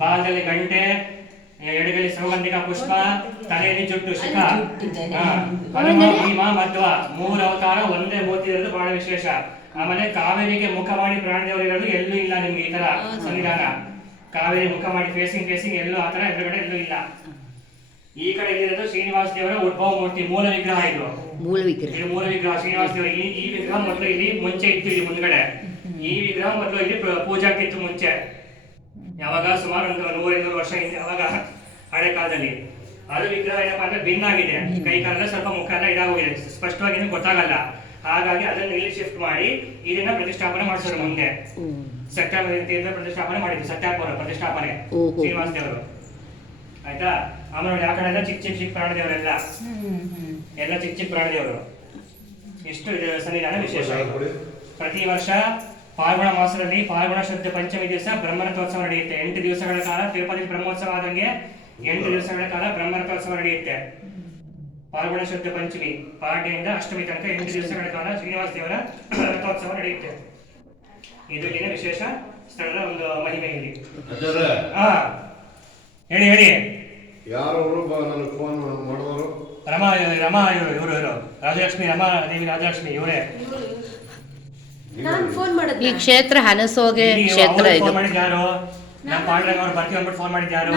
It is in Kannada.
ಬಾಲದಲ್ಲಿ ಗಂಟೆ, ಎಡಗಲಿ ಸೌಗಂಧಿಕ ಪುಷ್ಪ, ತಲೆಯಲ್ಲಿ ಜುಟ್ಟು ಶಿಖ. ಹನುಮ, ಭೀಮ, ಮಧ್ವ 3 ಅವತಾರ ಒಂದೇ ಮೂರ್ತಿ ಇರೋದು ಬಹಳ ವಿಶೇಷ. ಆಮೇಲೆ ಕಾವೇರಿಗೆ ಮುಖ ಮಾಡಿ ಪ್ರಾಣದೇವರು ಇರೋದು ಎಲ್ಲೂ ಇಲ್ಲ ನಿಮ್ಗೆ ಈ ತರ ಸನ್ನಿಧಾನ. ಕಾವೇರಿ ಮುಖ ಮಾಡಿ ಫೇಸಿಂಗ್ ಎಲ್ಲೂ ಆತರ ಎದುರುಗಡೆ ಎಲ್ಲೂ ಇಲ್ಲ. ಈ ಕಡೆ ಇಲ್ಲಿರೋದು ಶ್ರೀನಿವಾಸ ದೇವರ ಉದ್ಭವ ಮೂರ್ತಿ, ಮೂಲ ವಿಗ್ರಹ. ಇದು ಮೂಲ ವಿಗ್ರಹ ಶ್ರೀನಿವಾಸ ದೇವರು. ಈ ವಿಗ್ರಹ ಮೊದಲು ಇಲ್ಲಿ ಮುಂಚೆ ಇತ್ತು, ಇಲ್ಲಿ ಮುಂದ್ಗಡೆ. ಈ ವಿಗ್ರಹ ಮೊದಲು ಇಲ್ಲಿ ಪೂಜೆ ಆಗ್ತಿತ್ತು ಮುಂಚೆ, ಯಾವಾಗ ಸುಮಾರು ಒಂದು 100-200 ವರ್ಷ ಹಿಂದೆ, ಅವಾಗ ಹಳೆ ಕಾಲದಲ್ಲಿ. ಅದು ವಿಗ್ರಹ ಏನಪ್ಪಾ ಅಂದ್ರೆ ಭಿನ್ನ ಆಗಿದೆ, ಕೈ ಕಾಲೆಲ್ಲ ಸ್ವಲ್ಪ ಮುಖ ಎಲ್ಲ ಇದಾಗೋಗಿದೆ, ಸ್ಪಷ್ಟವಾಗಿ ಏನು ಗೊತ್ತಾಗಲ್ಲ. ಹಾಗಾಗಿ ಅದನ್ನ ಇಲ್ಲಿ ಶಿಫ್ಟ್ ಮಾಡಿ ಇದನ್ನ ಪ್ರತಿಷ್ಠಾಪನೆ ಮಾಡಿಸೋರು ಮುಂದೆ. ಸತ್ಯ ಪ್ರತಿಷ್ಠಾಪನೆ ಮಾಡಿದ್ರು, ಸತ್ಯಾಪುರ ಪ್ರತಿಷ್ಠಾಪನೆ ಶ್ರೀನಿವಾಸ ದೇವರು. ಆಯ್ತಾ? ಆಮೇಲೆ ನೋಡಿ ಆ ಕಡೆ ಎಲ್ಲ ಚಿಕ್ಕ ಪ್ರಾಣದೇವರೆಲ್ಲ, ಎಲ್ಲ ಚಿಕ್ಕ ಪ್ರಾಣದೇವರು. ಇಷ್ಟು ಸನ್ನಿಧಾನ ವಿಶೇಷ. ಪ್ರತಿ ವರ್ಷ ಪಾಲ್ಗುಣ ಮಾಸದಲ್ಲಿ ಪಾಲ್ಗುಣ ಶುದ್ಧ ಪಂಚಮಿ ದಿವಸ ಬ್ರಹ್ಮರಥೋತ್ಸವ ನಡೆಯುತ್ತೆ. 8 ದಿವಸಗಳ ಕಾಲ ತಿರುಪತಿ ಬ್ರಹ್ಮೋತ್ಸವ ಆದಂಗೆ 8 ದಿವಸಗಳ ಕಾಲ ಬ್ರಹ್ಮರಥೋತ್ಸವ ನಡೆಯುತ್ತೆ. ಪಾಲ್ಗುಣ ಶುದ್ಧ ಪಂಚಮಿ ಪಾಡ್ಯದಿಂದ ಅಷ್ಟಮಿ ತನಕ 8 ದಿವಸಗಳ ಕಾಲ ಶ್ರೀನಿವಾಸ ದೇವರ ರಥೋತ್ಸವ ನಡೆಯುತ್ತೆ. ಇದು ಇಲ್ಲಿನ ವಿಶೇಷ ಸ್ಥಳದ ಒಂದು ಮಹಿಮೆ. ಇಲ್ಲಿ ಹೇಳಿ ಯಾರವರು ನನಗೆ ಫೋನ್ ಮಾಡಿದವರು? ರಮಾ ಇವರು ರಾಜಲಕ್ಷ್ಮಿ, ರಮಾ ದೇವಿ ರಾಜಲಕ್ಷ್ಮಿ ಇವರೇ. ಈ ಕ್ಷೇತ್ರ ಹನಸೋಗೆ ಕ್ಷೇತ್ರ. ಇದು ಫೋನ್ ಮಾಡಿದ್ಯಾರು? ನಮ್ಮ ಪಾಂಡ್ರಂಗ್ ಅವ್ರು ಬರ್ತೀವಿ ಅಂದ್ಬಿಟ್ಟು ಫೋನ್ ಮಾಡಿದ್ಯಾರು?